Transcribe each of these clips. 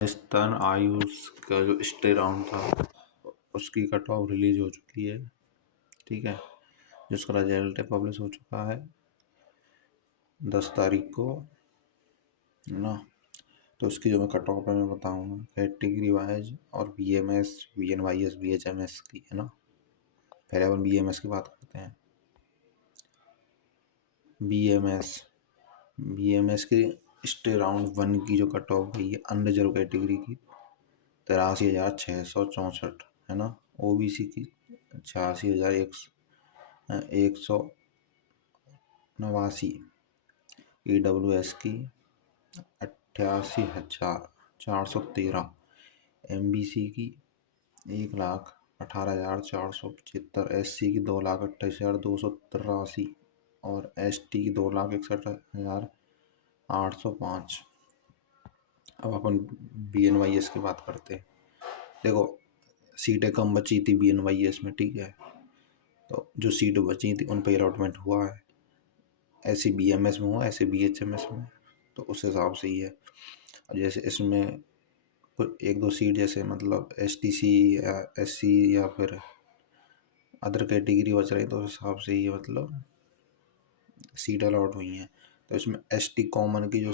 राजस्थान आयुष का जो stay round था उसकी कट ऑफ रिलीज हो चुकी है। ठीक है, जिसका रिजल्ट पब्लिश हो चुका है 10 तारीख को, है ना। तो उसकी जो मैं कट ऑफ है मैं बताऊँगा कैटेगरी वाइज और BMS VNYS BHMS की, है ना। पहले अपन BMS की बात करते हैं। BMS की स्टे राउंड 1 की जो कट ऑफ गई है अनरिजर्व कैटेगरी की 83,664, है ना। OBC की 86,189, EWS की 88,413, MBC की 1,18,475, SC की 2,28,283 और ST की 2,61,805। अब अपन BNYS की बात करते हैं। देखो, सीटें कम बची थी BNYS में, ठीक है। तो जो सीट बची थी उन पर अलॉटमेंट हुआ है, ऐसे BMS में हुआ ऐसे BHMS में, तो उस हिसाब से ही है। अब जैसे इसमें कुछ एक दो सीट जैसे मतलब STC या SC या फिर अदर कैटेगरी बच रही, तो उस हिसाब से ही मतलब सीट अलॉट हुई हैं। तो इसमें ST कॉमन की जो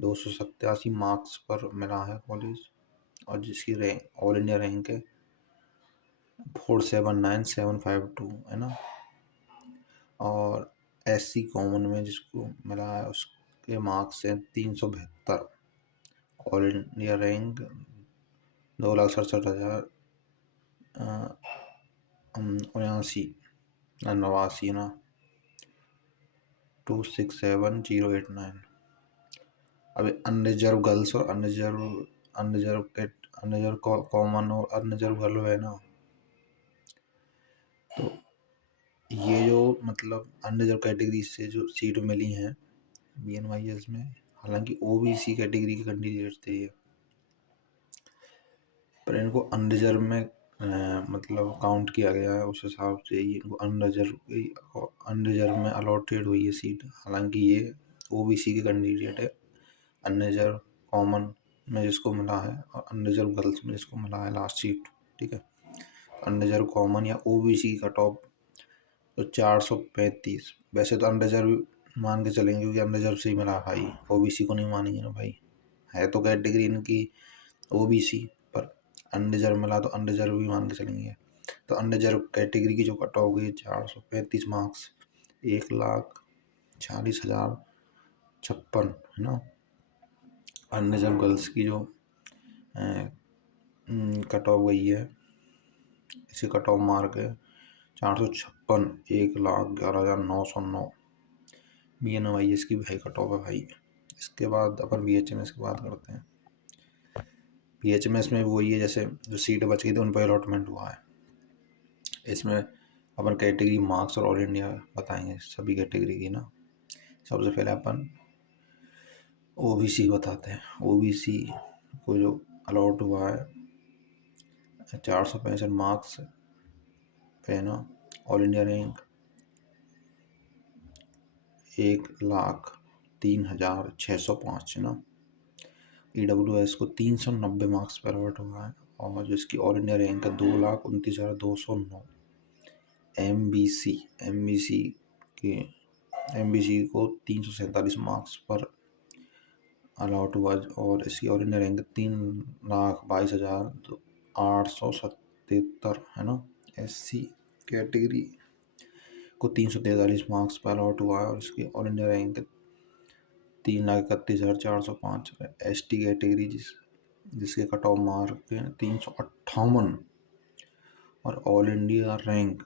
287 मार्क्स पर मिला है कॉलेज, और जिसकी रैंक ऑल इंडिया रैंक है 479752, है ना। और SC कॉमन में जिसको मिला है उसके मार्क्स हैं 372, ऑल इंडिया रैंक 2,67,079 ना 267,089। अब अनरिजर्व गर्ल्स और अनरिजर्व कॉमन और अनरिजर्व गर्ल है ना, तो ये जो मतलब अनरिजर्व कैटेगरी से जो सीट मिली हैं BNYS में, हालांकि OBC कैटेगरी की कैंडिडेट थे ये, पर इनको अनरिजर्व में मतलब काउंट किया गया है। उस हिसाब से ही इनको अनरिजर्व में अलॉटेड हुई है सीट। हालांकि ये OBC की कैंडिडेट है, अनरिजर्व कॉमन में जिसको मिला है और अनरिजर्व गर्ल्स में जिसको मिला है लास्ट सीट, ठीक है। अनरिजर्व कॉमन या OBC की कट ऑफ तो 435। वैसे तो अनरिजर्व मान के चलेंगे क्योंकि अनरिजर्व से ही मिला भाई, OBC को नहीं मानेंगे ना भाई, है तो कैटेगरी इनकी OBC, पर अनरिजर्व मिला तो अनरिजर्व भी मान के चलेंगे। तो अनरिजर्व कैटेगरी की जो कट ऑफ गई 435 मार्क्स, 1,40,056, है ना। अनरिजर्व गर्ल्स की जो कट ऑफ गई है, इसी कट ऑफ मार्क है 456, 1,11,909। BNYS की भाई कट ऑफ है भाई। इसके बाद अपन BHMS की बात करते हैं। BHMS में वही है, जैसे जो सीट बच गई थी उन पर अलॉटमेंट हुआ है। इसमें अपन कैटेगरी मार्क्स और ऑल इंडिया बताएंगे सभी कैटेगरी की ना। सबसे पहले अपन OBC बताते हैं। OBC को जो अलॉट हुआ है 465 मार्क्स पे ना, ऑल इंडिया रैंक 1,03,605, है ना। EWS को 390 मार्क्स पर अलॉट हुआ है और जिसकी ऑल इंडिया रैंक है 2,29,209। MBC को 347 मार्क्स पर अलॉट हुआ और इसकी ऑल इंडिया रैंक 3,22,877, है ना। SC कैटेगरी को 343 मार्क्स पर अलॉट हुआ है और इसकी all India rank 3,31,405। ST category जिसके कट ऑफ मार्क है 358 और ऑल इंडिया रैंक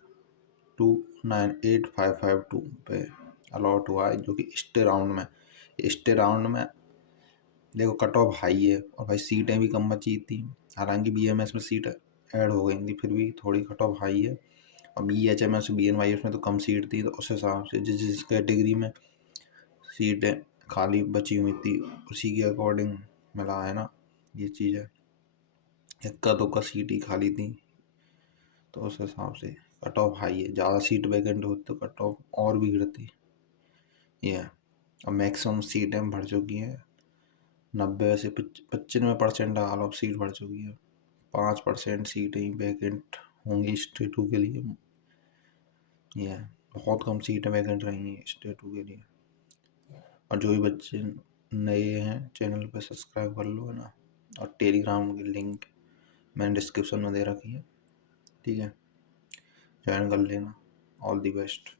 298,552 पे अलॉट हुआ है, जो कि स्टे राउंड में देखो कट ऑफ हाई है और भाई सीटें भी कम बची थी। हालांकि BMS में सीट ऐड हो गई थी, फिर भी थोड़ी कट ऑफ हाई है। और BHMS BNYS में तो कम सीट थी, तो उस हिसाब से जिस कैटेगरी में सीटें खाली बची हुई थी उसी के अकॉर्डिंग मिला है ना। ये चीज़ है, इक्का दुक्का सीट ही खाली थी, तो उस हिसाब से कट ऑफ हाई है। ज़्यादा सीट वैकेंट होती तो कट ऑफ और भी गिरती। ये है, अब मैक्सिमम सीटें भर चुकी हैं 90 से 95% ऑल ऑफ सीट भर चुकी है। 5% सीटें ही वैकेंट होंगी स्टेट 2 के लिए। यह बहुत कम सीटें वैकेंट रहेंगी स्टेट 2 के लिए। और जो भी बच्चे नए हैं चैनल पे सब्सक्राइब कर लो, है ना। और टेलीग्राम की लिंक मैंने डिस्क्रिप्शन में दे रखी है, ठीक है, ज्वाइन कर लेना। All the best.